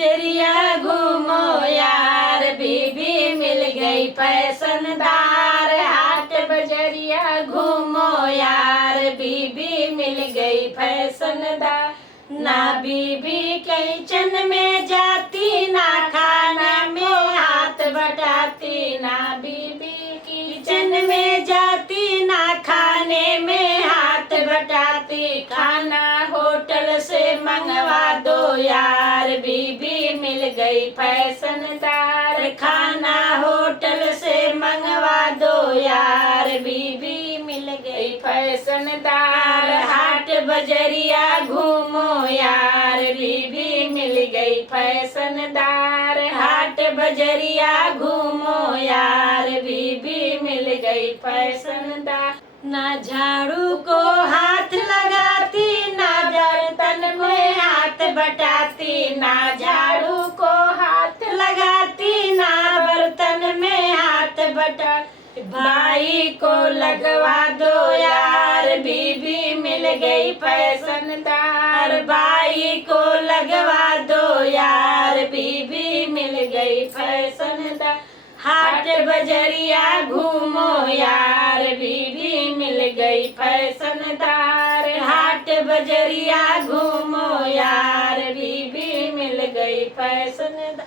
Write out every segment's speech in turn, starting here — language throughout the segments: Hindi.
बजरिया घूमो यार, बीबी मिल गई फैशनदार। हाट बजरिया घूमो यार, बीबी मिल गई फैशनदार। ना बीबी किचन में जाती, ना खाना में हाथ बटाती। ना बीबी किचन में जाती, ना खाने में हाथ बटाती। खाना होटल से मंगवा दो यार, बीबी मिल गई फैशनदार। खाना होटल से मंगवा दो यार, बीबी मिल गई फैशनदार। हाट बजरिया घूमो यार, बीबी मिल गई फैशनदार। हाट बजरिया घूमो यार, बीबी मिल गई फैशनदार। ना झाड़ू को हाथ लगाती, ना बर्तन में हाथ बटाती। ना झाड़ू को हाथ लगाती, ना बर्तन में हाथ बटाती। भाई को लगवा दो यार, बीबी मिल गई फैशनदार। भाई को लगवा दो यार, बीबी मिल गई फैशनदार। हाट बजरिया घूमो यार, बीबी मिल गई फैशनदार। हाट बजरिया घूमो यार, बीबी मिल गई फैशनदार।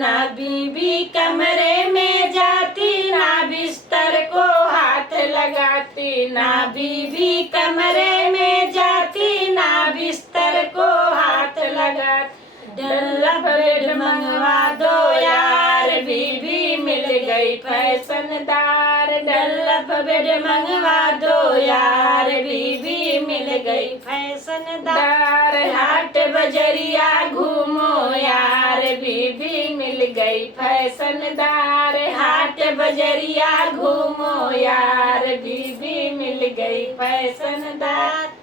ना बीबी कमरे में जाती, ना बिस्तर को हाथ लगाती। ना बीबी कमरे में जाती, ना बिस्तर को हाथ लगाती। डल्ला बेड मंगवा दो यार, बीबी मिल गई फैशनदार। डल्लफ बेड मंगवा दो यार, बीबी मिल गई फैशनदार। हाट बजरिया घूमो यार, बीबी मिल गई फैशनदार। हाट बजरिया घूमो यार, बीबी मिल गई फैशनदार।